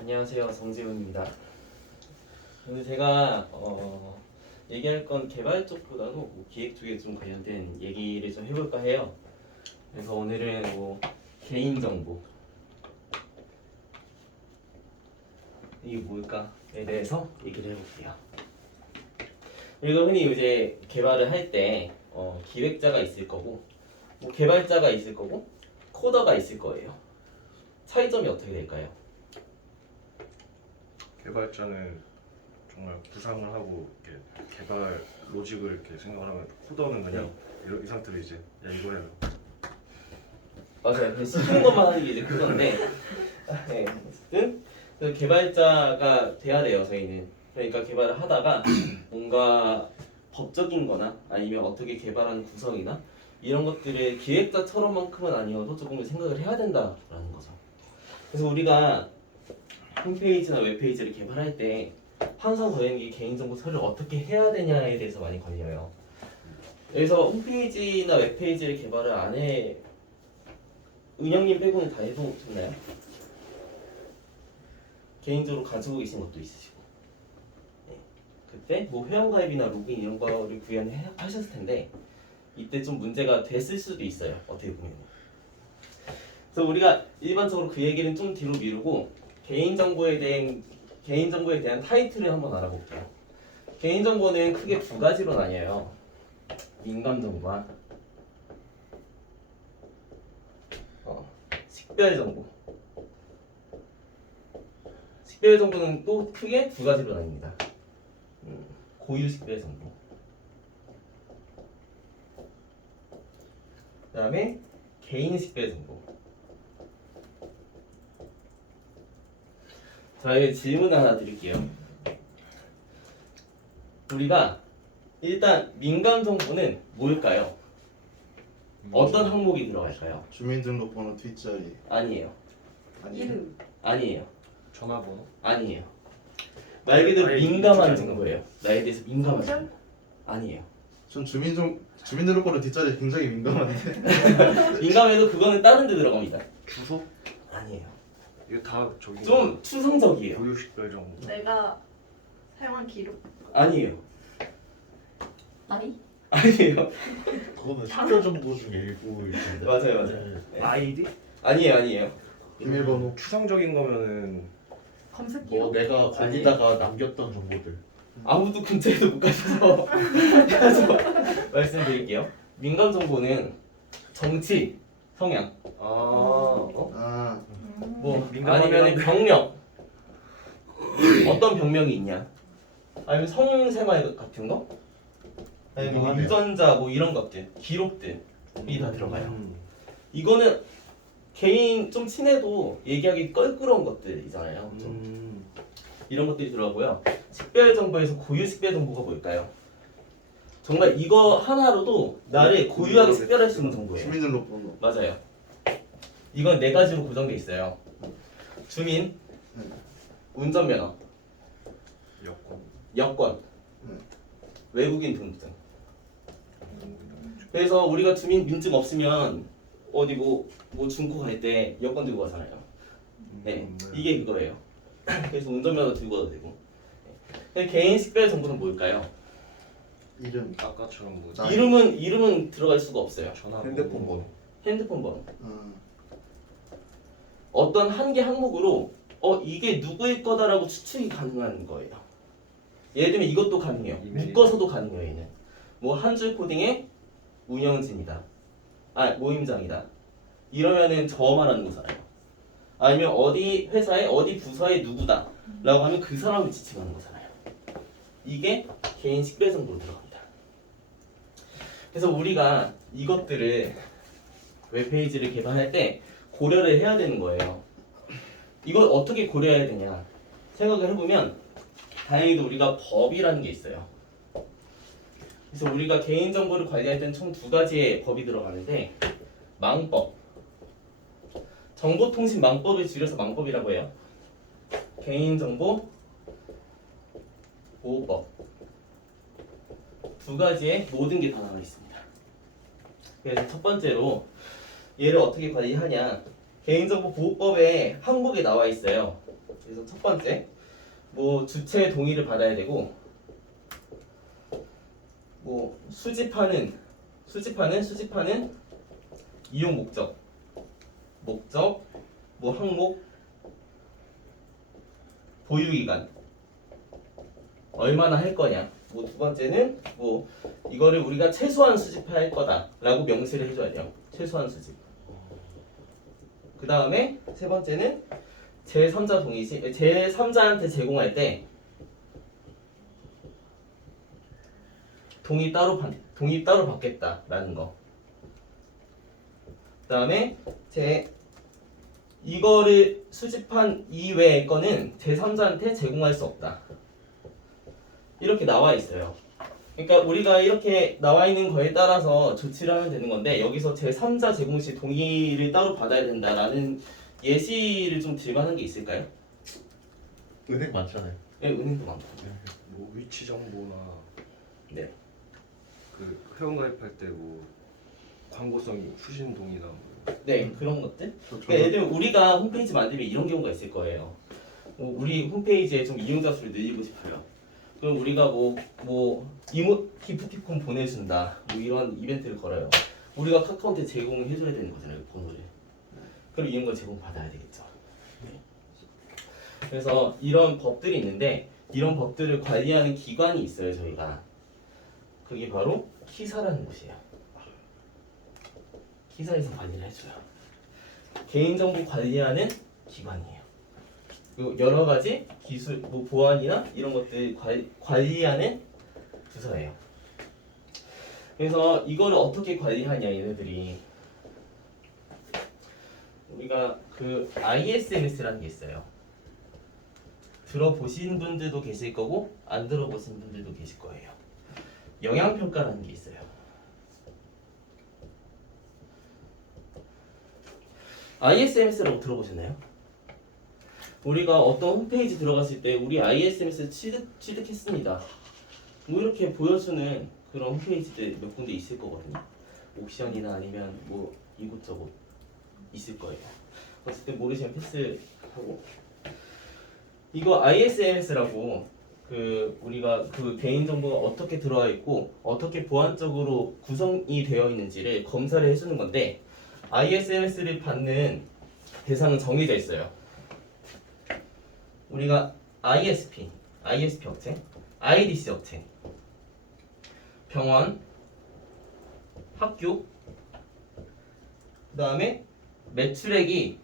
안녕하세요, 정재훈입니다. 오늘 제가 얘기할 건 개발 쪽보다도 뭐 기획 쪽에 좀 관련된 얘기를 좀 해볼까 해요. 그래서 오늘은 뭐 개인정보 이게 뭘까에 대해서 얘기를 해볼게요. 그리고 흔히 이제 개발을 할 때 기획자가 있을 거고 뭐 개발자가 있을 거고 코더가 있을 거예요. 차이점이 어떻게 될까요? 개발자는 정말 구상을 하고 이렇게 개발 로직을 이렇게 생각을 하면 코더는 그냥 이 상태로 이제 야 이거 해요. 맞아요. 그래서 시키는 것만 하는 게 이제 그건데, 네, 어쨌든 그래서 개발자가 돼야 돼요. 저희는 그러니까 개발을 하다가 뭔가 법적인거나 아니면 어떻게 개발하는 구성이나 이런 것들을 기획자처럼만큼은 아니어도 조금 생각을 해야 된다라는 거죠. 그래서 우리가 홈페이지나 웹페이지를 개발할 때 항상 걸리는 게 개인정보 처리를 어떻게 해야 되냐에 대해서 많이 걸려요. 그래서 홈페이지나 웹페이지를 개발을 안 해. 은영님 빼고는 다 해보셨나요? 개인적으로 가지고 계신 것도 있으시고, 네. 그때 뭐 회원가입이나 로그인 이런 거를 구현하셨을 텐데 이때 좀 문제가 됐을 수도 있어요. 어떻게 보면. 그래서 우리가 일반적으로 그 얘기는 좀 뒤로 미루고 개인정보에 대한 타이틀을 한번 알아볼게요. 개인정보는 크게 두 가지로 나뉘어요. 민감정보와 식별정보. 식별정보는 또 크게 두 가지로 나뉩니다. 고유 식별정보. 그 다음에 개인 식별정보. 자, 여기 질문 하나 드릴게요. 우리가 일단 민감정보는 뭘까요? 어떤 항목이 들어갈까요? 주민등록번호 뒷자리. 아니에요. 이름. 아니에요. 전화번호? 아니에요. 말 그대로 아예 민감한 뒷자리. 정보예요. 나에 대해서 민감한 성별? 정보. 아니에요. 전 주민등록번호 뒷자리 굉장히 민감한데. 민감해도 그거는 다른 데 들어갑니다. 주소? 아니에요. 이거 다 저기 좀 추상적이에요. 고유식별 정보. 내가 사용한 기록. 아니에요. 나이? 아니에요. 그거는 식별 정보 중에 일부일 텐데. 맞아요, 맞아요. 네. 아이디? 아니에요. 비밀번호. 추상적인 거면은 검색 뭐 기록. 내가 거기다가 남겼던 정보들. 아무도 근처에도 못 가셔서 그래서 말씀드릴게요. 민감 정보는 정치, 성향, 아, 뭐 민감하긴 아니면 한데. 병력, 어떤 병명이 있냐, 아니면 성생활 같은 거, 아니면 뭐 민감하네요. 유전자 뭐 이런 것들, 기록들이 다 들어가요. 이거는 개인 좀 친해도 얘기하기 껄끄러운 것들이잖아요. 좀 이런 것들이 들어가고요. 식별 정보에서 고유 식별 정보가 뭘까요? 정말 이거 하나로도 나를 고유하게 식별할 수 있는 정보예요. 주민등록번호. 맞아요. 이건 네 가지로 구성돼 있어요. 주민, 운전면허, 여권. 여권, 네. 외국인 등록증. 그래서 우리가 주민민증 없으면 어디 뭐 중고 갈 때 여권 들고 가잖아요. 네, 이게 그거예요. 그래서 운전면허 들고 가도 되고. 네. 개인 식별 정보는 뭘까요? 이름. 아까처럼 뭐 나이. 이름은 들어갈 수가 없어요. 전화번호. 핸드폰 번호. 핸드폰 번호. 아, 어떤 한 개 항목으로 이게 누구일 거다라고 추측이 가능한 거예요. 예를 들면 이것도 가능해요. 이메일. 묶어서도 가능해요. 얘는 뭐 한 줄 코딩에 운영진이다. 모임장이다. 이러면은 저 말하는 거잖아요. 아니면 어디 회사의 어디 부서의 누구다 라고 하면 그 사람을 지칭하는 거잖아요. 이게 개인 식별 정보로 들어갑니다. 그래서 우리가 이것들을 웹페이지를 개발할 때 고려를 해야 되는 거예요. 이걸 어떻게 고려해야 되냐 생각을 해보면 다행히도 우리가 법이라는 게 있어요. 그래서 우리가 개인정보를 관리할 때는 총 두 가지의 법이 들어가는데 망법, 정보통신망법을 줄여서 망법이라고 해요. 개인정보 보호법. 두 가지의 모든 게 다 나와 있습니다. 그래서 첫 번째로 얘를 어떻게 관리하냐, 개인정보 보호법에 항목에 나와 있어요. 그래서 첫 번째 뭐 주체의 동의를 받아야 되고 뭐 수집하는 이용 목적 뭐 항목 보유 기간 얼마나 할 거냐 뭐 두 번째는 뭐 이거를 우리가 최소한 수집할 거다라고 명시를 해줘야 돼요. 최소한 수집. 그 다음에 세 번째는 제3자 동의 시 제3자한테 제공할 때 동의 따로 받겠다라는 거. 그 다음에 이거를 수집한 이외의 거는 제3자한테 제공할 수 없다. 이렇게 나와 있어요. 그러니까 우리가 이렇게 나와 있는 거에 따라서 조치를 하면 되는 건데 여기서 제3자 제공 시 동의를 따로 받아야 된다라는 예시를 좀 들만한 게 있을까요? 은행 많잖아요. 네, 은행도 많고. 뭐 위치 정보나 네. 그 회원 가입할 때 뭐 광고성 수신 동의나 네, 그런 것들. 저 그러니까 예를 들면 우리가 홈페이지 만들면 이런 경우가 있을 거예요. 우리 홈페이지에 좀 이용자 수를 늘리고 싶어요. 그럼 우리가 기프티콘 보내준다. 뭐 이런 이벤트를 걸어요. 우리가 카카오한테 제공해줘야 되는 거잖아요, 번호를. 그럼 이런 걸 제공받아야 되겠죠. 네. 그래서 이런 법들이 있는데 이런 법들을 관리하는 기관이 있어요, 저희가. 그게 바로 키사라는 곳이에요. 키사에서 관리를 해줘요. 개인정보 관리하는 기관이에요. 그리고 여러 가지 기술, 뭐 보안이나 이런 것들 관리하는 부서예요. 그래서 이거를 어떻게 관리하냐 얘네들이 우리가 그 ISMS라는 게 있어요. 들어보신 분들도 계실 거고 안 들어보신 분들도 계실 거예요. 영향평가라는 게 있어요. ISMS라고 들어보셨나요? 우리가 어떤 홈페이지 들어갔을 때 우리 ISMS 취득했습니다. 뭐 이렇게 보여주는 그런 홈페이지들 몇 군데 있을 거거든요. 옥션이나 아니면 뭐 이곳저곳 있을 거예요. 그랬을 때 모르시면 패스하고 이거 ISMS라고 우리가 그 개인정보가 어떻게 들어와 있고 어떻게 보안적으로 구성이 되어 있는지를 검사를 해주는 건데 ISMS를 받는 대상은 정해져 있어요. 우리가 ISP 업체, IDC 업체, 병원, 학교, 그 다음에 매출액이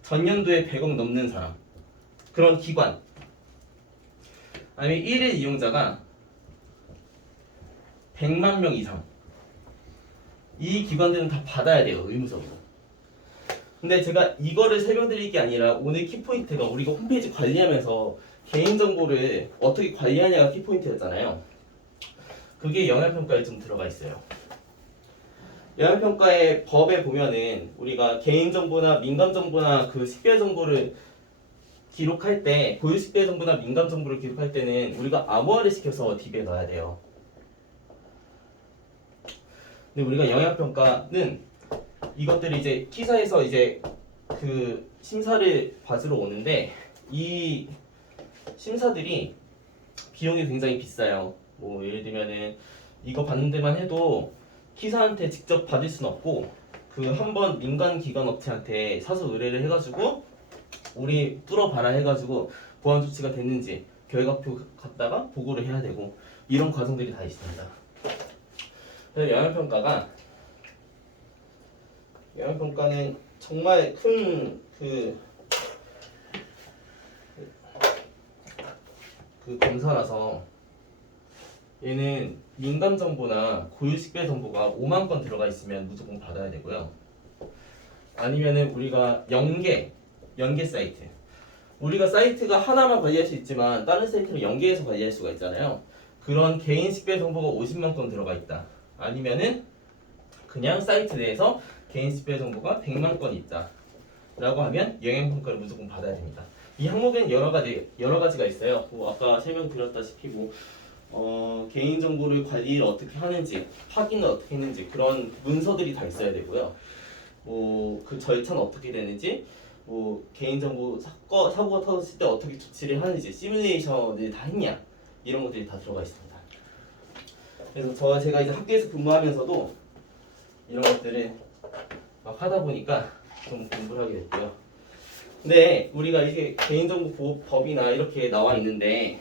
전년도에 100억 넘는 사람, 그런 기관, 아니면 1일 이용자가 100만 명 이상, 이 기관들은 다 받아야 돼요, 의무적으로. 근데 제가 이거를 설명드릴 게 아니라 오늘 키포인트가 우리가 홈페이지 관리하면서 개인정보를 어떻게 관리하냐가 키포인트였잖아요. 그게 영향평가에 좀 들어가 있어요. 영향평가의 법에 보면은 우리가 개인정보나 민감정보나 그 식별정보를 기록할 때 고유 식별정보나 민감정보를 기록할 때는 우리가 암호화를 시켜서 DB에 넣어야 돼요. 근데 우리가 영향평가는 이것들이 이제 키사에서 이제 그 심사를 받으러 오는데 이 심사들이 비용이 굉장히 비싸요. 뭐 예를 들면은 이거 받는 데만 해도 키사한테 직접 받을 수는 없고 그 한번 민간 기관 업체한테 사서 의뢰를 해가지고 우리 뚫어봐라 해가지고 보안 조치가 됐는지 결과표 갖다가 보고를 해야 되고 이런 과정들이 다 있습니다. 그래서 영향평가는 정말 큰 그 검사라서 얘는 민감 정보나 고유 식별 정보가 5만 건 들어가 있으면 무조건 받아야 되고요. 아니면은 우리가 연계 사이트. 우리가 사이트가 하나만 관리할 수 있지만 다른 사이트를 연계해서 관리할 수가 있잖아요. 그런 개인 식별 정보가 50만 건 들어가 있다. 아니면은 그냥 사이트 내에서 개인 식별 정보가 100만 건 있다. 라고 하면 영향평가를 무조건 받아야 됩니다. 이 항목에는 여러 가지가 있어요. 뭐 아까 설명드렸다시피 개인 정보를 관리를 어떻게 하는지, 확인을 어떻게 했는지 그런 문서들이 다 있어야 되고요. 뭐 그 절차는 어떻게 되는지, 뭐 개인정보 사고가 터졌을 때 어떻게 조치를 하는지 시뮬레이션을 다 했냐 이런 것들이 다 들어가 있습니다. 그래서 제가 이제 학교에서 근무하면서도 이런 것들을 막 하다 보니까 좀 공부를 하게 됐고요. 근데 우리가 이게 개인정보보호법이나 이렇게 나와 있는데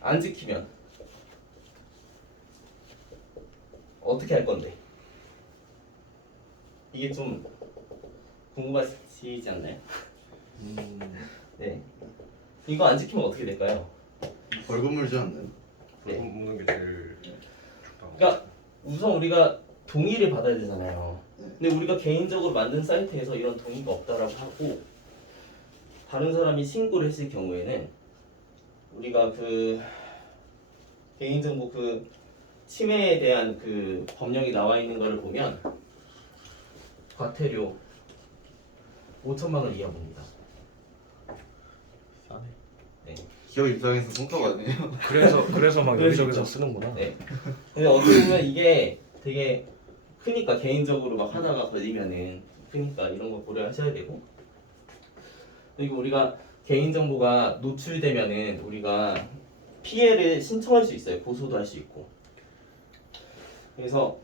안 지키면 어떻게 할 건데? 이게 좀 궁금하시지 않나요? 네. 이거 안 지키면 어떻게 될까요? 벌금 물지 않나요? 네. 먹는 게 제일 좋다. 그러니까 우선 우리가 동의를 받아야 되잖아요. 근데 우리가 개인적으로 만든 사이트에서 이런 동의가 없다라고 하고 다른 사람이 신고를 했을 경우에는 우리가 그 개인정보 그 침해에 대한 그 법령이 나와 있는 거를 보면 과태료 5천만 원 이하 봅니다. 싸네. 네. 기업 입장에서 성과가 아니에요. 그래서 막 그럴 수 여기저기서 있죠. 쓰는구나. 네. 근데 어떻게 보면 이게 되게 크니까 개인적으로 막 하다가 걸리면은 크니까 이런 거 고려하셔야 되고 그리고 우리가 개인정보가 노출되면은 우리가 피해를 신청할 수 있어요. 고소도 할 수 있고. 그래서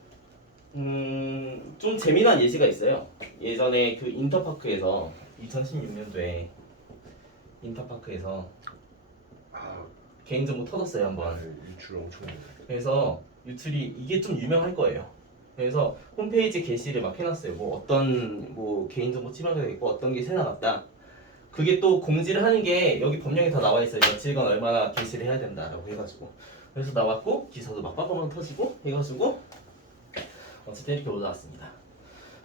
좀 재미난 예시가 있어요. 예전에 그 인터파크에서 2016년도에 인터파크에서 아, 개인정보 터졌어요 한번. 유출 엄청 많이. 그래서 유출이 이게 좀 유명할 거예요. 그래서 홈페이지 게시를 막 해놨어요. 뭐 어떤 뭐 개인정보 침해가 있고 어떤 게 새 나갔다. 그게 또 공지를 하는 게 여기 법령에 다 나와 있어요. 며칠간 얼마나 게시를 해야 된다라고 해가지고. 그래서 나왔고 기사도 막 빠바방 터지고 해가지고 어쨌든 이렇게 올라왔습니다.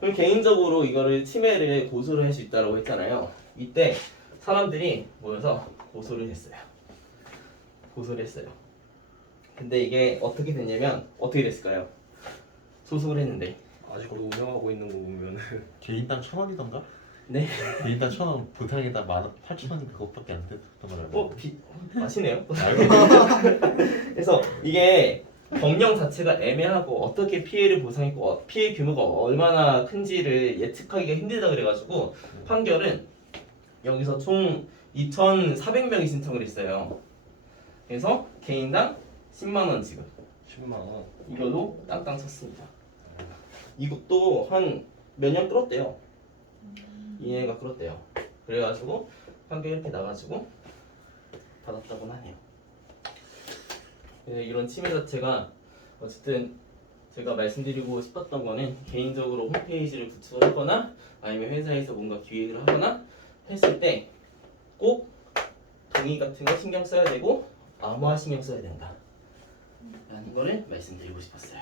그럼 개인적으로 이거를 침해를 고소를 할 수 있다라고 했잖아요. 이때 사람들이 모여서 고소를 했어요. 고소를 했어요. 근데 이게 어떻게 됐냐면 어떻게 됐을까요? 소송을 했는데 아직도 운영하고 있는 거 보면은 개인당 1,000원이던가? 네? 개인당 1,000원 보상에다 8,000원 그것밖에 안 됐던 거라고. 아시네요? 알고 그래서 이게 법령 자체가 애매하고 어떻게 피해를 보상했고 피해 규모가 얼마나 큰지를 예측하기가 힘들다 그래가지고 판결은 여기서 총 2,400명이 신청을 했어요. 그래서 개인당 10만 원 지급 10만 원. 이걸로 땅땅 쳤습니다. 이것도 한 몇 년 끌었대요. 2년가 끌었대요. 그래가지고 판결 이렇게 나가지고 받았다고는 하네요. 그래서 이런 침해 자체가 어쨌든 제가 말씀드리고 싶었던 거는 개인적으로 홈페이지를 구축을 하거나 아니면 회사에서 뭔가 기획을 하거나 했을 때 꼭 동의 같은 거 신경 써야 되고 암호화 신경 써야 된다 라는 거를 말씀드리고 싶었어요.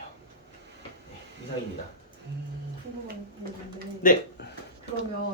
네, 이상입니다. 궁금한 게 있는데 네. 그러면